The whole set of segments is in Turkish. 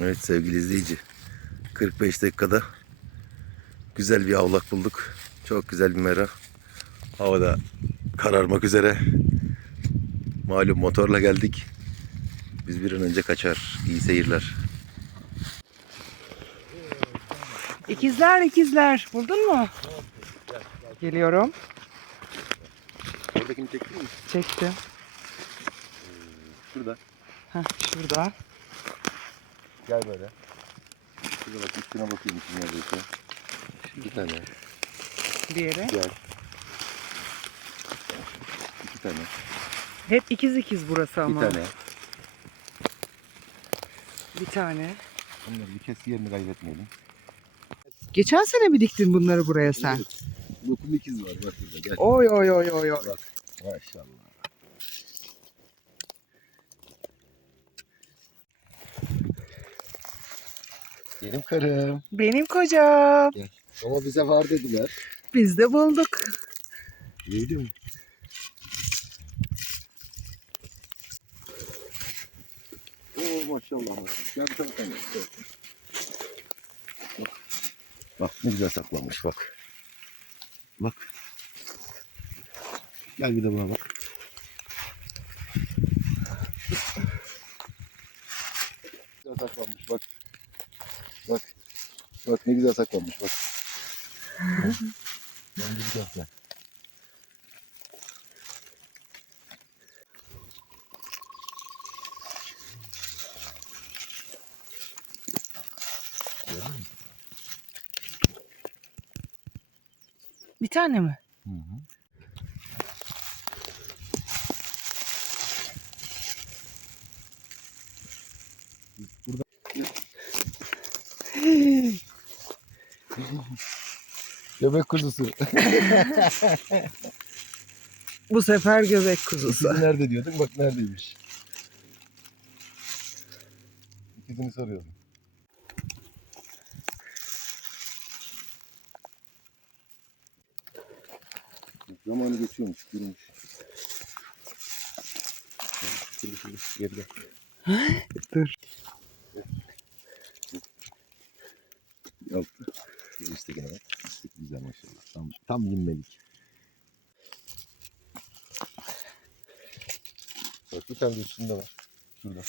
Evet sevgili izleyici. 45 dakikada güzel bir avlak bulduk. Çok güzel bir mera. Havada kararmak üzere. Malum motorla geldik. Biz bir an önce kaçar. İyi seyirler. İkizler ikizler. Buldun mu? Geliyorum. Oradakini çektin mi? Çektim. Şurada. Heh, şurada. Gel böyle. Şurada bak üstüne bakayım için neredeyse. Bir tane. Diğeri. Gel. İki tane. Hep ikiz ikiz burası ama. Bir tane. Bir tane. Bunları bir kes yerini kaybetmeyelim. Geçen sene mi diktin bunları buraya sen? Evet. Lokum ikiz var bak burada gel. Oy oy oy oy oy. Maşallah. Benim karım. Benim kocam. Ama bize var dediler. Biz de bulduk. Neydi mi? Oo maşallah. Gel bir tane tane. Bak. Bak ne güzel saklanmış bak. Bak. Gel bir de buna bak. Güzel saklanmış bak. Bak. Bak ne güzel saklanmış bak. Bence bir köfte. Bir tane mi? Hı hı. Burada Göbek kuzusu. Bu sefer göbek kuzusu. İkizi nerede diyorduk bak neredeymiş. İkizini soruyordum. Zamanı geçiyormuş, durmuş. Şurada şurada geride. Dur. Yaptı. İşte gene bak. Güzel maşallah. Tam, tam yinmelik. Bak bir tane de üstünde var. Şurada.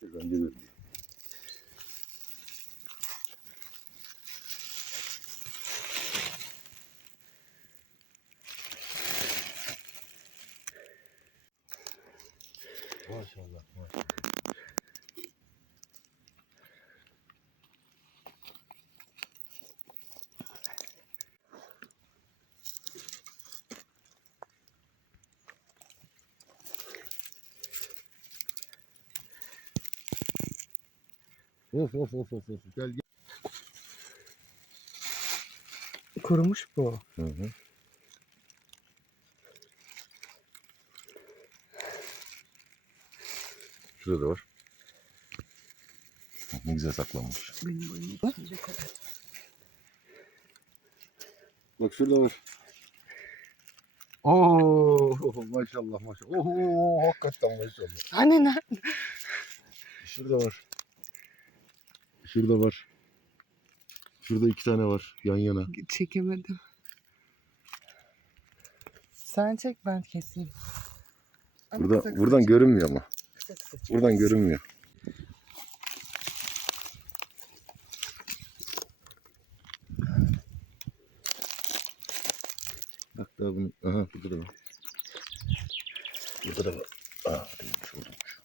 Şuradan geliyor. Maşallah. maşallah. Of of of of of. Gel gel. Kurumuş bu. Hı hı. Şurada da var. Ne güzel saklanmış. Benim boyum Bak şurada var. Oo maşallah maşallah. Oo hakikaten maşallah. Hani nerede? Şurada var. Şurada var. Şurada iki tane var yan yana. Çekemedim. Sen çek ben keseyim. Ama Burada kısa kısa buradan çek, görünmüyor ama. kısa kısa çek. Buradan görünmüyor. Bak daha bunu. Aha burada da var. Burada da var. Aa değilmiş oradaymış.